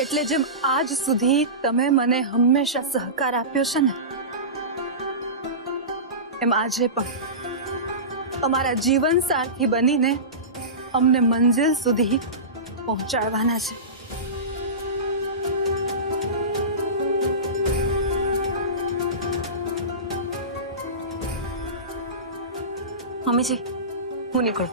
એટલે જેમ આજ સુધી તમે મને હંમેશા સહકાર આપ્યો છે ને, એમ આજે પણ અમારા જીવન સાથી બનીને અમને મંજિલ સુધી પહોંચાડવાના છે. મમ્મીજી, હું નીકળું.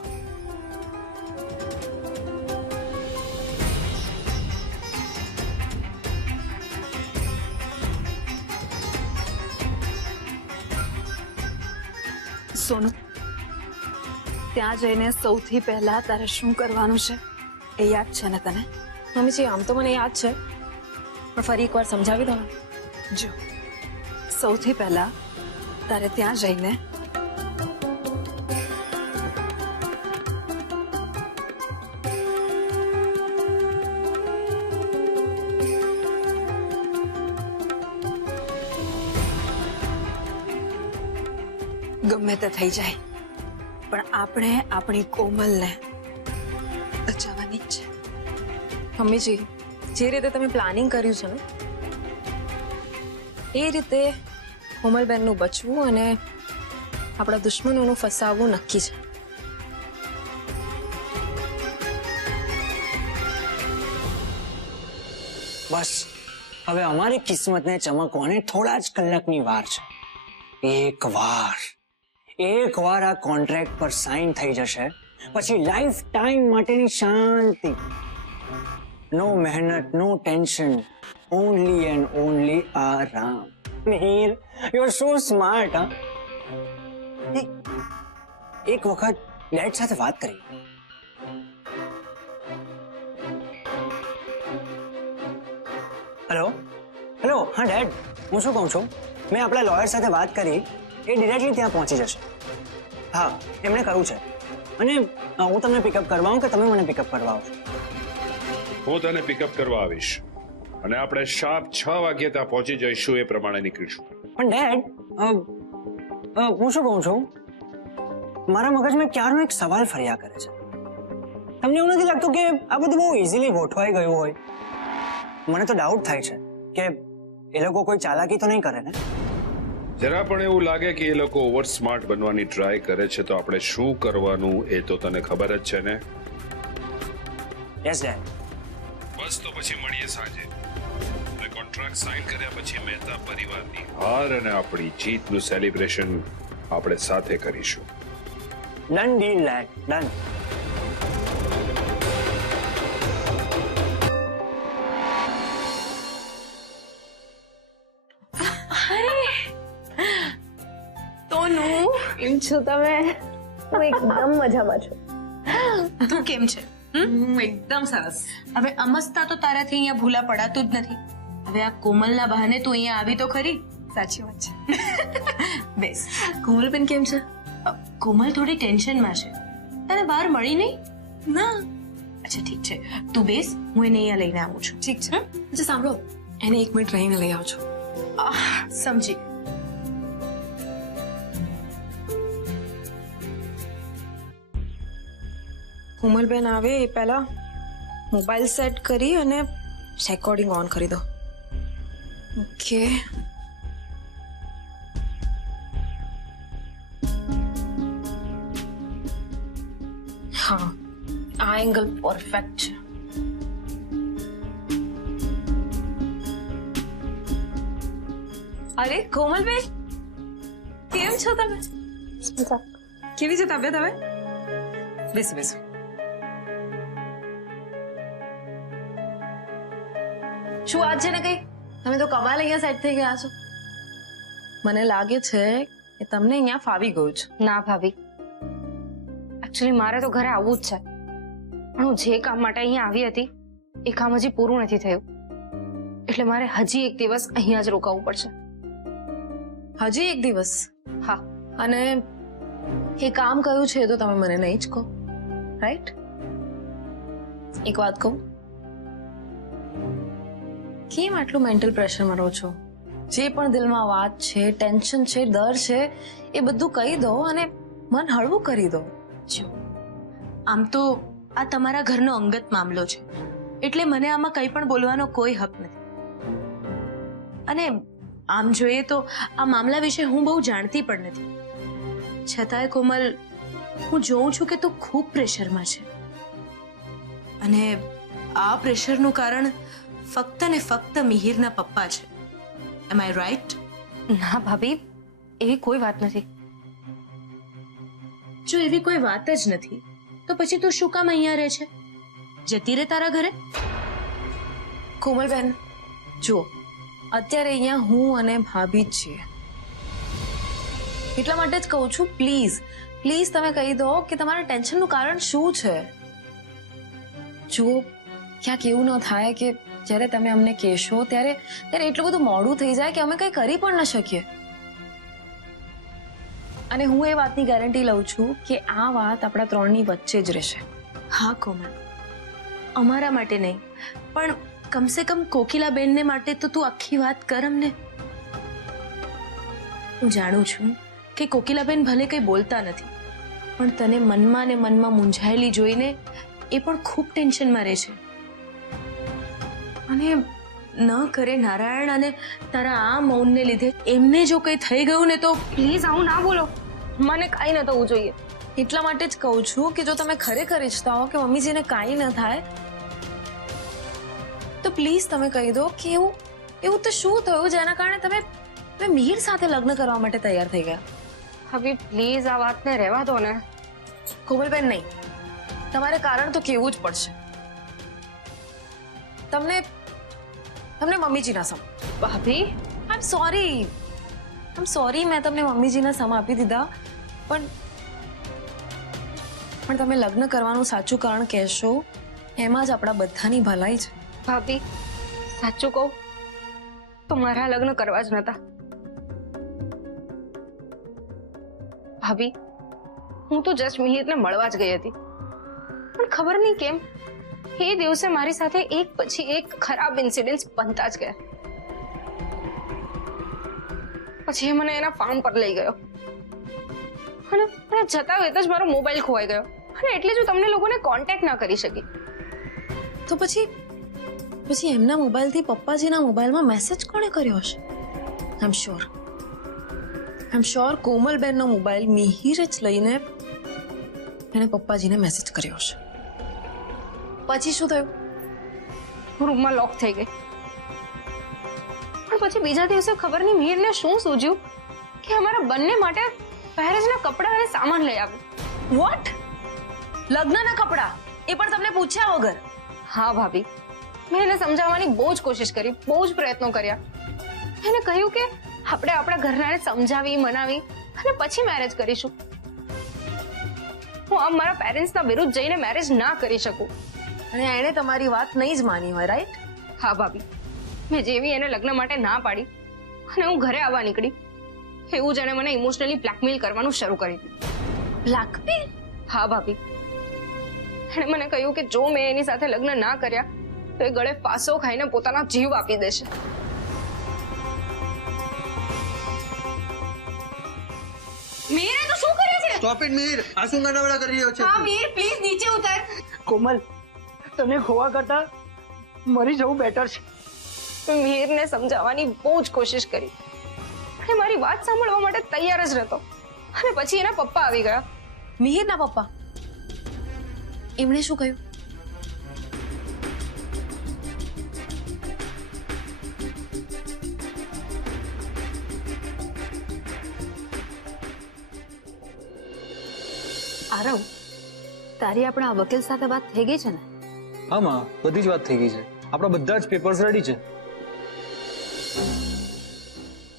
સોનુ, ત્યાં જઈને સૌથી પહેલા તારે શું કરવાનું છે એ યાદ છે ને તને? મમ્મીજી, આમ તો મને યાદ છે, પણ ફરી એકવાર સમજાવી દો ને. જો, સૌથી પહેલા તારે ત્યાં જઈને ગમે તે થઈ જાય પણ આપણે આપણી કોમલને બચાવવાની જ છે. મમ્મીજી, જે રીતે તમે પ્લાનિંગ કર્યું છે ને, એ રીતે કોમલબેનનું બચવું અને આપણા દુશ્મનોનું ફસાવવું નક્કી છે. બસ હવે અમારી કિસ્મતને ચમકવાને થોડા જ કલાકની વાર છે. એકવાર આ કોન્ટ્રાક્ટ પર સાઇન થઈ જશે પછી લાઈફ ટાઈમ માટેની શાંતિ. નો મહેનત, નો ટેન્શન, ઓનલી એન્ડ ઓનલી આરામ. Mihir, you are so smart. એક વખત ડેડ સાથે વાત કરી. હેલો હેલો, હા ડેડ, હું શું કહું છું, મેં આપણા લોયર સાથે વાત કરી, એ ડિરેક્ટલી ત્યાં પહોંચી જશે. હા, એમણે કહ્યું છે. અને હું તમને પિકઅપ કરવા આવું કે તમે મને પિકઅપ કરવા આવશો? હું તને પિકઅપ કરવા આવીશ અને આપણે શાર્પ 6 વાગ્યે ત્યાં પહોંચી જઈશું, એ પ્રમાણે નીકળીશું. પણ ડેડ, હું શું કહું છું, મારા મગજમાં ક્યારનો એક સવાલ ફર્યા કરે છે. તમને એવું નથી લાગતું કે આ બધું બહુ ઇઝીલી ગોઠવાઈ ગયું હોય? મને તો ડાઉટ થાય છે કે એ લોકો કોઈ ચાલાકી તો નહીં કરે ને? જરા પણ એવું લાગે કે એ લોકો ઓવર સ્માર્ટ બનવાની ટ્રાય કરે છે તો આપણે શું કરવાનું એ તો તને ખબર જ છે ને? Yes dead. બસ તો પછી મળીએ સાંજે. અને કોન્ટ્રાક્ટ સાઇન કર્યા પછી મહેતા પરિવારની હાર અને આપણી જીતનું સેલિબ્રેશન આપણે સાથે કરીશું. Done deal dad, done. કેમ છો તમે? હું એકદમ મજામાં છું. તું કેમ છે? હું એકદમ સરસ. હવે અમસ્તા તો તારાથી અહીંયા ભૂલા પડાતું જ નથી. હવે આ કોમલના બહાને તું અહીંયા આવી તો ખરી. સાચી વાત છે. બેસ. કોમલબેન કેમ છે? કોમલ થોડી ટેન્શનમાં છે. તને બહાર મળી નહીં? ના. અચ્છા ઠીક છે, તું બેસ, હું એને અહીંયા લઈને આવું છું. ઠીક છે. અચ્છા સાંભળો, એને 1 મિનિટ રહીને લઈ આવજો. સમજી. કોમલબેન આવે એ પહેલા મોબાઈલ સેટ કરી અને રેકોર્ડિંગ ઓન કરી દો. ઓકે. હા, આ એંગલ પરફેક્ટ છે. અરે કોમલબેન, કેમ છો તમે? કેવી છે તબિયત હવે? બેસો બેસો. શું વાત છે ને કઈ? તમે તો કમાલ અહીંયા સેટ થઈ ગયા છો. મને લાગે છે કે તમને અહીંયા ફાવી ગયું છે. ના ભાભી, એકચ્યુઅલી મારે તો ઘરે આવવું જ છે, પણ હું જે કામ માટે અહીંયા આવી હતી એ કામ હજી પૂરું નથી થયું, એટલે મારે હજી 1 દિવસ અહીંયા જ રોકાવું પડશે. હજી 1 દિવસ? હા. અને એ કામ કયું છે તો તમે મને નહીં જ કહો, રાઈટ? એક વાત કહું, કેમ આટલું મેન્ટલ પ્રેશરમાં રહો છો? જે પણ દિલમાં વાત છે, ટેન્શન છે, ડર છે, એ બધું કહી દો અને મન હળવું કરી દો. જો, આમ તો આ તમારા ઘરનો અંગત મામલો છે, એટલે મને આમાં કંઈ પણ બોલવાનો કોઈ હક નથી. અને આમ જોઈએ તો આ મામલા વિશે હું બહુ જાણતી પણ નથી. છતાંય કોમલ, હું જોઉં છું કે તું ખૂબ પ્રેશરમાં છે. અને આ પ્રેશરનું કારણ ફક્ત ને ફક્ત મિહિરના પપ્પા છે. એમ આઈ રાઈટ? ના ભાભી, એવી કોઈ વાત નથી. જો એવી કોઈ વાત જ નથી તો પછી તું શું કામ અહીંયા રહે છે? જતી રહે તારા ઘરે. કોમલબેન, જુઓ, અત્યારે અહીંયા હું અને ભાભી જ છીએ. એટલા માટે જ કહું છું, પ્લીઝ પ્લીઝ તમે કહી દો કે તમારા ટેન્શનનું કારણ શું છે. જુઓ, ક્યાંક એવું ન થાય કે જ્યારે તમે અમને કહેશો ત્યારે એટલું બધું મોડું થઈ જાય કે અમે કંઈ કરી પણ ન શકીએ. અને હું એ વાતની ગેરંટી લઉં છું કે આ વાત આપણા ત્રણની વચ્ચે જ રહેશે. હા કોમલ, અમારા માટે નહીં પણ કમસે કમ કોકિલાબેનને માટે તો તું આખી વાત કર અમને. હું જાણું છું કે કોકિલાબેન ભલે કંઈ બોલતા નથી, પણ તને મનમાં ને મનમાં મૂંઝાયેલી જોઈને એ પણ ખૂબ ટેન્શનમાં રહે છે. અને ન કરે નારાયણ, અને તારા આ મૌનને લીધે એમને જો કંઈ થઈ ગયું ને તો પ્લીઝ આવું ના બોલો. મને કાંઈ ન થવું જોઈએ. એટલા માટે જ કહું છું કે જો તમે ખરેખર ઈચ્છતા હો કે મમ્મીજીને કાંઈ ન થાય તો પ્લીઝ તમે કહી દો કે એવું તો શું થયું જેના કારણે તમે મિહિર સાથે લગ્ન કરવા માટે તૈયાર થઈ ગયા. ભાભી પ્લીઝ આ વાતને રહેવા દો ને. કોમલબેન, નહીં, તમારે કારણ તો કહેવું જ પડશે. તમને મમ્મીજીના સમ. ભાભી, આઈ એમ સોરી મેં તમને મમ્મીજીના સમ આપી દીધા, પણ તમે લગ્ન કરવાનું સાચું કારણ કહેશો એમાં જ આપણા બધાની ભલાઈ છે. ભાભી સાચું કહું તો મારા લગ્ન કરવા જ નતા. ભાભી, હું તો જસ્ટ મિહિરને મળવા જ ગઈ હતી, પણ ખબર નહીં કેમ એ દિવસે મારી સાથે એક પછી એક ખરાબ ઇન્સિડન્ટ્સ બનતા જ ગયા. પછી એ મને એના ફાર્મ પર લઈ ગયો અને જતા વેત જ મારો મોબાઈલ ખોવાઈ ગયો અને એટલે જ હું તમને લોકોને કોન્ટેક્ટ ના કરી શકી. તો પછી એમના મોબાઈલથી પપ્પાજીના મોબાઈલમાં મેસેજ કોણે કર્યો હશે? આઈ એમ શ્યોર કોમલબેનનો મોબાઈલ મિહિર જ લઈને એને પપ્પાજીને મેસેજ કર્યો હશે. પછી શું થયું? રૂમમાં લોક થઈ ગઈ. પણ પછી બીજા દિવસે ખબર નહીં મિહિરને શું સૂઝ્યું કે અમારા બંને માટે પહેરેજના કપડાં અને સામાન લઈ આવ્યું. વોટ? લગ્નના કપડાં? એ પણ તમને પૂછ્યા વગર? હા ભાભી, મેં એને સમજાવવાની બહુ જ કોશિશ કરી, બહુ જ પ્રયત્નો કર્યા. એને કહ્યું કે આપણે આપણા ઘરનાને સમજાવી મનાવી અને પછી મેરેજ કરીશું. હું આમ મારા પેરેન્ટ્સના વિરુદ્ધ જઈને મેરેજ ના કરી શકું. અને એણે તમારી વાત નહીં જ માની હોય, રાઈટ? હા ભાભી, મેં જેવી એને લગ્ન માટે ના પાડી અને હું ઘરે આવવા નીકળી એવું જ એણે મને ઇમોશનલી બ્લેકમેલ કરવાનું શરૂ કરી દીધું. બ્લેકમેલ? હા ભાભી, એણે મને કહ્યું કે જો મેં એની સાથે લગ્ન ના કર્યા તો એ ગળે ફાંસો ખાઈને પોતાનો જીવ આપી દેશે. મિહિર, તું શું કરે છે? સ્ટોપ ઇટ મિહિર, આ શું ગાડાવાળા કરી રહ્યો છે? હા મિહિર, પ્લીઝ નીચે ઉતાર. કોમલ, તને ખોવા કરતા મરી જવું બેટર છે. મેં મિહિરને સમજાવવાની બહુ જ કોશિશ કરી અને મારી વાત સાંભળવા માટે તૈયાર જ નહોતો. અને પછી એના પપ્પા આવી ગયા. મિહિરના પપ્પા? એમણે શું કહ્યું? આરવ, તારી આપણા વકીલ સાથે વાત થઈ ગઈ છે ને? હા માં, બધી જ વાત થઈ ગઈ છે. આપણા બધા જ પેપર્સ રેડી છે.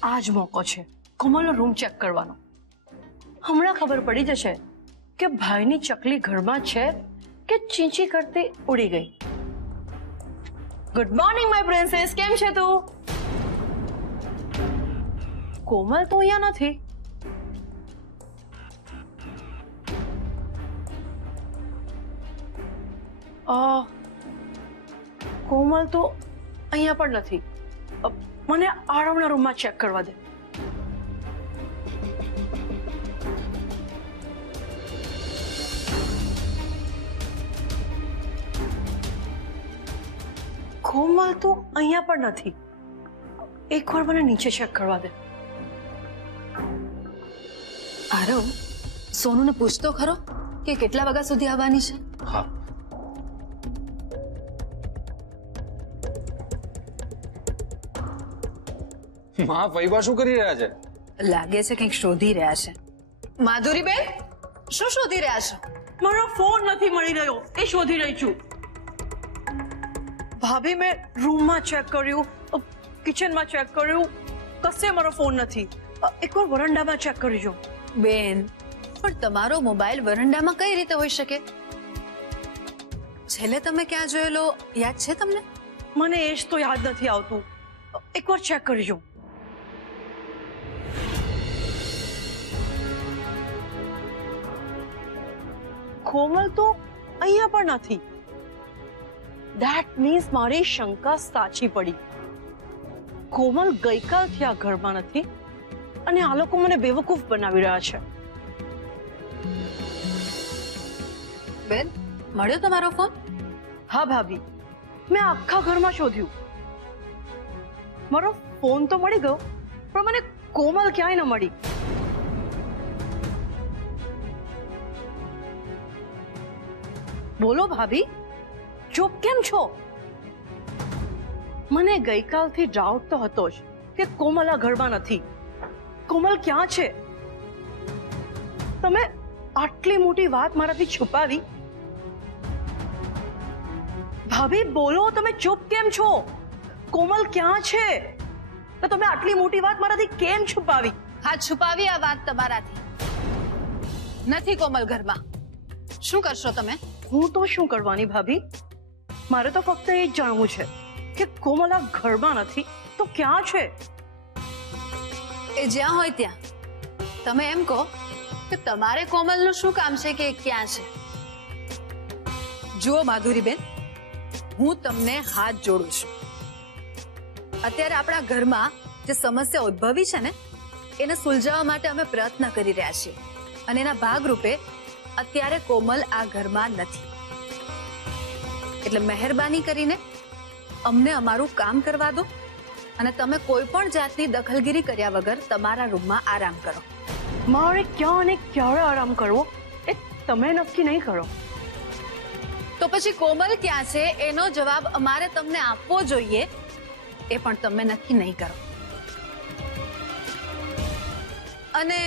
આ જ મોકો છે કોમલનો રૂમ ચેક કરવાનો. હમણાં ખબર પડી જશે કે ભાઈની ચકલી ઘરમાં છે કે ચીંચી કરતી ઉડી ગઈ. ગુડ મોર્નિંગ માય પ્રિન્સેસ, કેમ છે તું? કોમલ તો અહીંયા નથી. કોમલ તો અહીંયા પણ નથી. મને આરવના રૂમમાં ચેક કરવા દે. કોમલ તો અહીંયા પણ નથી. એકવાર મને નીચે ચેક કરવા દે. આરવ, સોનુને પૂછતો ખરો કે કેટલા વાગ્યા સુધી આવવાની છે? હા. માં ફૈબા શું કરી રહ્યા છે? લાગે છે કંઈક શોધી રહ્યા છે. માધુરીબેન, શું શોધી રહ્યા છો? મારો ફોન નથી મળી રહ્યો, એ શોધી રહી છું. ભાભી, મેં રૂમમાં ચેક કર્યું, કિચનમાં ચેક કર્યું, કશે મારો ફોન નથી. એકવાર વરંડામાં ચેક કરજો. બેન, પણ તમારો મોબાઈલ વરંડામાં કઈ રીતે હોઈ શકે? છેલ્લે તમે ક્યાં જોયેલો યાદ છે તમને? મને એ જ તો યાદ નથી આવતું. એકવાર ચેક કરજો. કોમલ તો અહીંયા પણ નથી. ધેટ મીન્સ મારી શંકા સાચી પડી. કોમલ ગઈકાલથી આ ઘરમાં નથી અને આ લોકો મને બેવકૂફ બનાવી રહ્યા છે. બેન, મળ્યો તમારો ફોન? હા ભાભી, મેં આખા ઘરમાં શોધ્યું. મારો ફોન તો મળી ગયો, પણ મને કોમલ ક્યાંય ન મળી. બોલો ભાભી, ચૂપ કેમ છો? મને ગઈકાલથી ડાઉટ તો હતો જ કે કોમલ આ ઘરમાં નથી. કોમલ ક્યાં છે? તમે આટલી મોટી વાત મારાથી છુપાવી. ભાભી બોલો, તમે ચૂપ કેમ છો? કોમલ ક્યાં છે? તો તમે આટલી મોટી વાત મારાથી કેમ છુપાવી? હા, છુપાવી આ વાત તમારાથી. નથી કોમલ ઘરમાં. શું કરશો તમે? હું તો શું કરવાની ભાભી, મારે તો ફક્ત એ જ જાણવું છે કે કોમલ આ ઘરમાં નથી તો ક્યાં છે? એ જ્યાં હોય ત્યાં. તમે એમ કહો કે તમારે કોમલનું શું કામ છે કે ક્યાં છે? જુઓ માધુરીબેન, હું તમને હાથ જોડું છું. અત્યારે આપણા ઘરમાં જે સમસ્યા ઉદ્ભવી છે ને, એને સુલઝાવવા માટે અમે પ્રયત્ન કરી રહ્યા છીએ અને એના ભાગરૂપે અત્યારે કોમલ આ ઘરમાં નથી. એટલે મહેરબાની કરીને અમને અમારું કામ કરવા દો અને તમે કોઈ પણ જાતની દખલગીરી કર્યા વગર તમારા રૂમમાં આરામ કરો. મારે ક્યાં અને ક્યારે આરામ કરવો એ તમે નક્કી નહીં કરો. તો પછી કોમલ ક્યાં છે એનો જવાબ અમારે તમને આપવો જોઈએ, એ પણ તમે નક્કી નહીં કરો. અને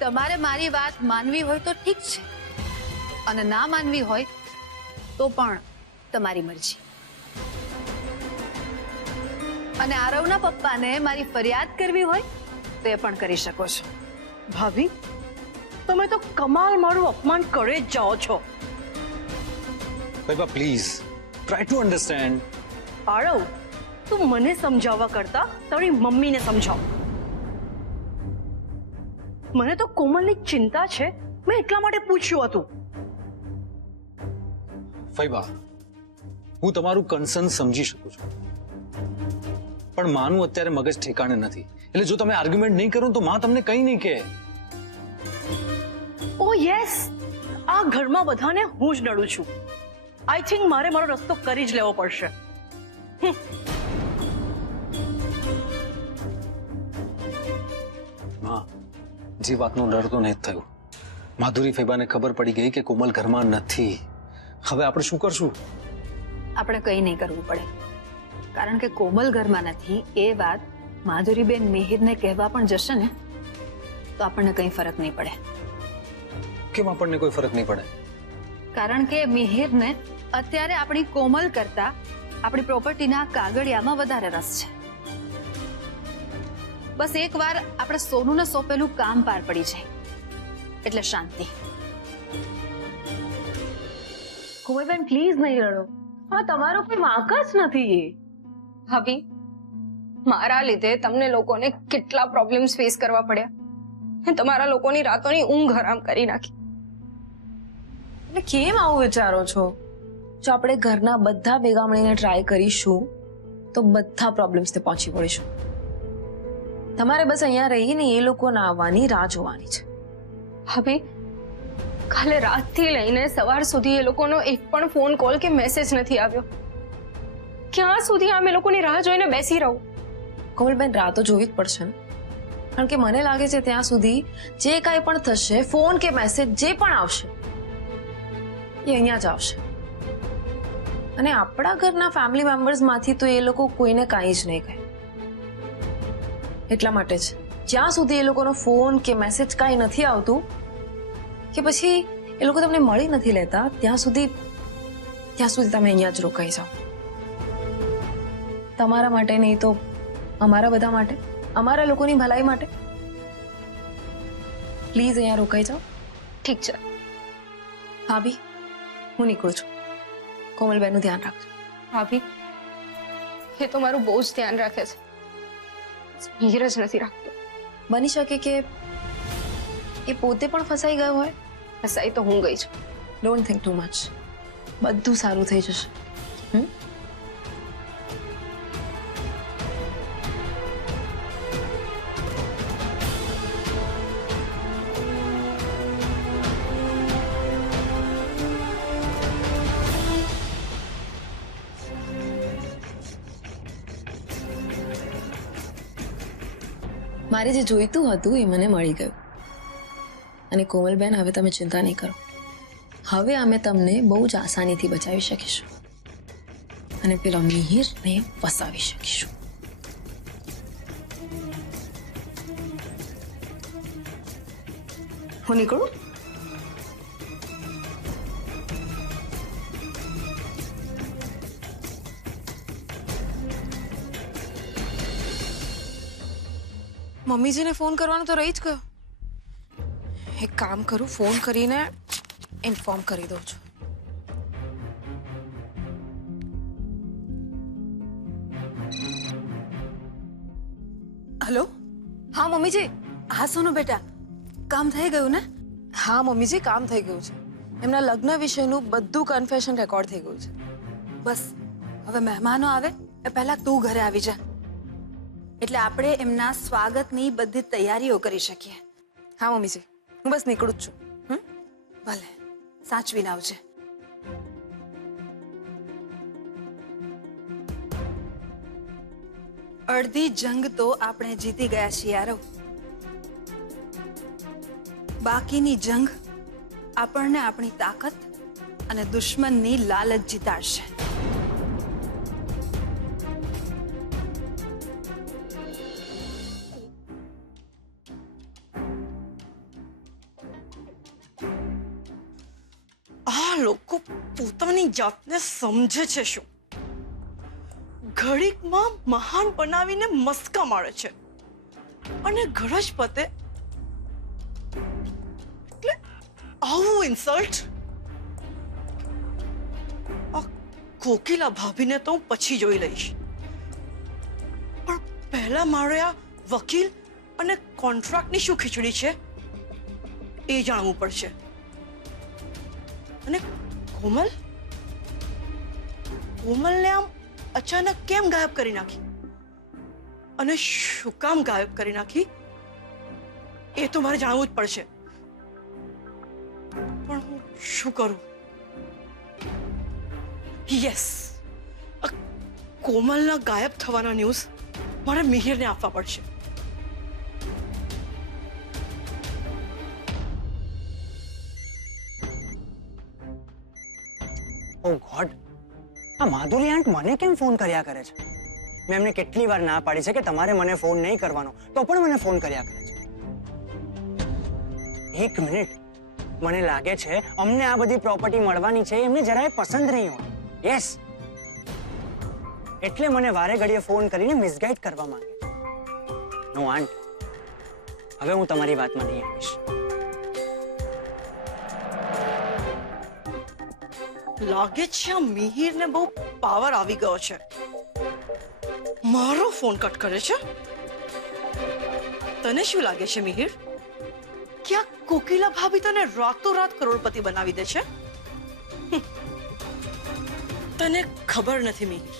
તમારે મારી વાત માનવી હોય તો ઠીક છે, અને ના માનવી હોય તો પણ તમારી મરજી. અને આરવના પપ્પાને મારી ફરિયાદ કરવી હોય તો એ પણ કરી શકો છો. ભાભી, તમે તો કમાલ મારું અપમાન કરે જ જાઓ છો. ફૈબા please try to understand. Aarav, તું મને સમજાવવા કરતા તારી મમ્મીને સમજાવ. મને તો કોમલની ચિંતા છે, મેં એટલા માટે પૂછ્યું હતું. ફૈબા, હું તમારું કન્સર્ન સમજી શકું છું, પણ માનું અત્યારે મગજ ઠેકાણે નથી. એટલે જો તમે આર્ગ્યુમેન્ટ નહીં કરો તો માં તમને કંઈ નહીં કહે. ઓ યસ, આ ઘરમાં બધાને હું જ નડું છું. આઈ થિંક મારે મારો રસ્તો કરી જ લેવો પડશે. માં, જે વાતનો ડર તો નહીં થયો. માધુરી ફૈબાને ખબર પડી ગઈ કે કોમલ ઘરમાં નથી. હવે આપણે શું કરશું? આપણે કંઈ નહીં કરવું પડે, કારણ કે કોમલ ઘરમાં નથી એ વાત માધુરીબેન મિહિરને કહેવા પણ જશે ને તો આપણને કંઈ ફરક નહીં પડે. કેમ આપણને કોઈ ફરક નહીં પડે? કારણ કે મિહિરને અત્યારે આપણી કોમલ કરતા આપણી પ્રોપર્ટીના કાગળિયામાં વધારે રસ છે. બસ એકવાર આપણે સોનુને સોંપેલું કામ પાર પડી જાય એટલે શાંતિ. કોમલબેન પ્લીઝ નહીં રડો, હા તમારો કોઈ વાંક જ નથી. ભાભી, મારા લીધે તમને લોકોને કેટલા પ્રોબ્લેમ્સ ફેસ કરવા પડ્યા. તમારા લોકોની રાતોની ઊંઘ હરામ કરી નાખી. એટલે કેમ આવું વિચારો છો? જો આપણે ઘરના બધા ભેગા મળીને ટ્રાય કરીશું તો બધા પ્રોબ્લેમ્સને પહોંચી વળીશું. તમારે બસ અહીંયા રહીને એ લોકોના આવવાની રાહ જોવાની છે. ભાભી, કાલે રાતથી લઈને સવાર સુધી એ લોકોનો એક પણ ફોન કોલ કે મેસેજ નથી આવ્યો. ક્યાં સુધી આ અમે લોકોની રાહ જોઈને બેસી રહું? કોમલબેન, રાહ તો જોવી જ પડશે ને, કારણ કે મને લાગે છે ત્યાં સુધી જે કાંઈ પણ થશે, ફોન કે મેસેજ જે પણ આવશે એ અહીંયા જ આવશે. અને આપણા ઘરના ફેમિલી મેમ્બર્સમાંથી તો એ લોકો કોઈને કાંઈ જ નહીં કહે. એટલા માટે જ જ્યાં સુધી એ લોકોનો ફોન કે મેસેજ કાંઈ નથી આવતું કે પછી એ લોકો તમને મળી નથી લેતા, ત્યાં સુધી તમે અહીંયા જ રોકાઈ જાઓ. તમારા માટે નહીં તો અમારા બધા માટે, અમારા લોકોની ભલાઈ માટે પ્લીઝ અહીંયા રોકાઈ જાઓ. ઠીક છે ભાભી, હું નીકળું છું. કોમલબેનનું ધ્યાન રાખજો. ભાભી, એ તો મારું બહુ જ ધ્યાન રાખે છે, મિહિર જ નથી રાખતો. બની શકે કે એ પોતે પણ ફસાઈ ગયો હોય. ફસાઈ તો હું ગઈ છું. Don't think too much. બધું સારું થઈ જશે. મારે જે જોઈતું હતું એ મને મળી ગયું. અને કોમલબેન, હવે તમે ચિંતા નહીં કરો. હવે અમે તમને બહુ જ આસાનીથી બચાવી શકીશું અને પેલા મિહિરને ફસાવી શકીશું. હું નીકળું. મમ્મીજીને ફોન કરવાનો તો રહી જ ગયો. એક કામ કરું, ફોન કરીને ઇન્ફોર્મ કરી દઉં છું. હલો. હા મમ્મીજી. હા સોનુ બેટા, કામ થઈ ગયું ને? હા મમ્મીજી, કામ થઈ ગયું છે. એમના લગ્ન વિશેનું બધું કન્ફેશન રેકોર્ડ થઈ ગયું છે. બસ હવે મહેમાનો આવે એ પહેલા તું ઘરે આવી જા, એટલે આપણે એમના સ્વાગતની બધી તૈયારીઓ કરી શકીએ. હા મમ્મીજી, હું બસ નીકળું જ છું. ભલે, સાચવીને આવજે. અડધી જંગ તો આપણે જીતી ગયા છીએ યારો. બાકીની જંગ આપણને આપણી તાકાત અને દુશ્મનની લાલચ જીતાડશે. આ લોકો પોતાની જાતને સમજે છે શું? ઘડીકમાં મહાન બનાવીને મસ્કા મારે છે અને ગરજ પતે એટલે આવું ઇન્સલ્ટ. આ કોકિલા ભાભીને તો હું પછી જોઈ લઈશ, પણ પહેલા મારે આ વકીલ અને કોન્ટ્રાક્ટની શું ખીચડી છે એ જાણવું પડશે. અને કોમલને આમ અચાનક કેમ ગાયબ કરી નાખી અને શું કામ ગાયબ કરી નાખી એ તો મારે જાણવું જ પડશે. પણ હું શું કરું? યસ, કોમલના ગાયબ થવાના ન્યૂઝ મારે મિહિરને આપવા પડશે. ઓ ગોડ, આ માધુરી આંટ મને કેમ ફોન કર્યા કરે છે? મેં એમને કેટલી વાર ના પાડી છે કે તમારે મને ફોન નહીં કરવાનો, તો પણ મને ફોન કર્યા કરે છે. એક મિનિટ, મને લાગે છે અમને આ બધી પ્રોપર્ટી મળવાની છે એમને જરાય પસંદ નહીં હોય. યસ, એટલે મને વારે ઘડીએ ફોન કરીને મિસગાઈડ કરવા માંગે છે. નો આંટ, હવે હું તમારી વાતમાં નહીં આવીશ. લાગે છે આ મિહિરને બહુ પાવર આવી ગયો છે. મારો ફોન કટ કરે છે. તને શું લાગે છે મિહિર, કે આ કોકિલા ભાભી તને રાતોરાત કરોડપતિ બનાવી દે છે? તને ખબર નથી મિહિર,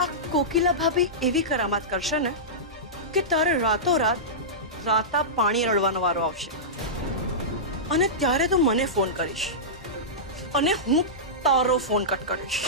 આ કોકિલા ભાભી એવી કરામાત કરશે ને કે તારે રાતોરાત રાતા પાણી રડવાનો વારો આવશે અને ત્યારે તું મને ફોન કરીશ અને હું તારો ફોન કટ કરીશ.